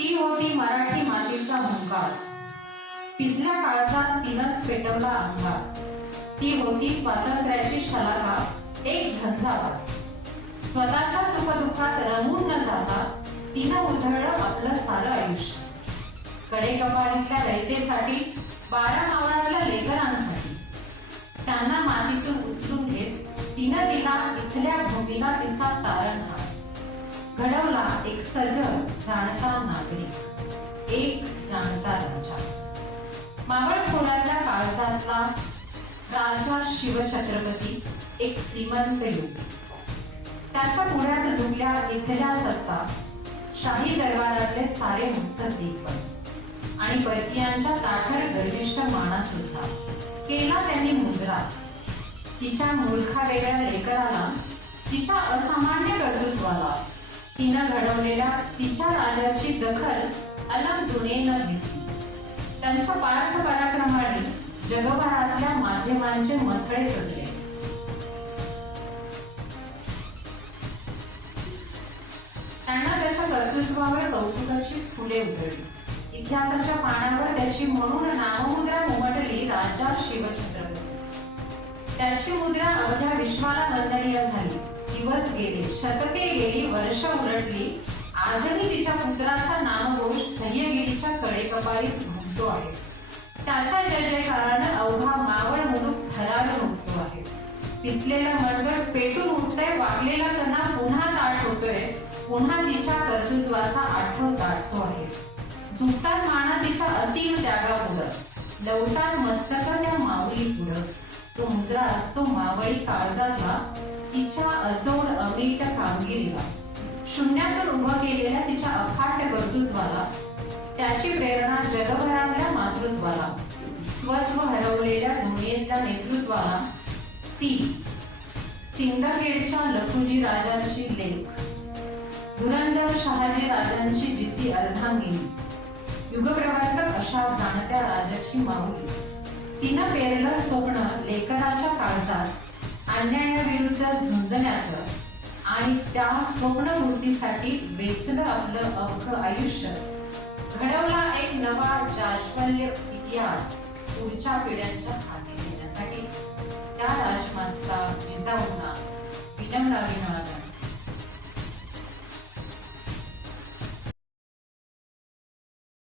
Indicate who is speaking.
Speaker 1: ती होती मराठी मातीचा हुंकार. पिझल्या काळाचा तिनंच पेटवला अंगार ती होती स्वातंत्र्याची शलाका एक झंझावात. स्वतःच्या सुखदुःखात रमून न जाता तिनं उधळलं आपलं सारं आयुष्य. कडेकपाळीतल्या रयतेसाठी बारा मावळातल्या लेकरांसाठी. त्यांना मातीतून उचलून घेत तिनं तिला इथल्या भूमीला तिचा तारण घडवला एक सजग जाणता काळजातला राजा शिवछत्रपती एक श्रीमंत युग त्याच्या पुण्यात झुकल्या इथल्या सत्ता शाही दरबारातले सारे मुसर दीपक आणि परकीयांच्या ताठर गर्विष्ठ माना सुद्धा केला त्यांनी मुजरा. तिच्या मूर्खा वेगळ्या लेकराला तिच्या असामान्य कर्तृत्वाला तिनं घडवलेल्या तिच्या राजाची दखल अलम जुनेनं घेतली. त्यांच्या पार्थ पराक्रमाने जगभरातल्या माध्यमांचे मथळे सजले. त्यांना त्याच्या कर्तृत्वावर कौतुकाची फुले उधळली. इतिहासाच्या पाण्यावर त्याची म्हणून नाममुद्रा उमटली राजा शिवछत्रपती. त्याची मुद्रा अवघ्या विश्वाला वंदनीय झाली. दिवस गेले शतके गेली वर्ष उलटली. आजही तिच्या पुत्राचा नामघोष सह्यगिरीच्या कडेकपारीत म्हणतो आहे. त्याच्या जय जयकारानं अवघा मावळ मुलूक थरारून उठतो आहे. पिसलेला मनगड पेटून उठतोय वाकलेला कणा पुन्हा ताट होतोय पुन्हा तिच्या कर्तृत्वाचा आठव ताटतो आहे. झुकतात माना तिच्या असीम त्यागा पुढं लवतात मस्तक त्या माऊली पुढं. तो मुजरा असतो मावळी काळजातला तिच्या अजोड अमीट कामगिरीला. शून्यातून उभं केलेल्या तिच्या अफाट कर्तृत्वाला त्याची प्रेरणा जगभरातल्या मातृत्वाला स्वत्व हरवलेल्या दुनियेतल्या नेतृत्वाला ती सिंदखेडच्या लखुजी राजांची लेख धुरंधर शहाजी राजांची जिद्दी अर्धांगिनी युगप्रवर्तक अशा जाणत्या राजाची माऊली. तिनं पेरलं स्वप्न लेखनाच्या काळजात अन्यायाविरुद्ध झुंजण्याचं आणि त्या स्वप्नपूर्तीसाठी वेचलं आपलं अवघ आयुष्य. घडवला एक नवा जाज्वल्य इतिहास पुढच्या पिढ्यांच्या हाती देण्यासाठी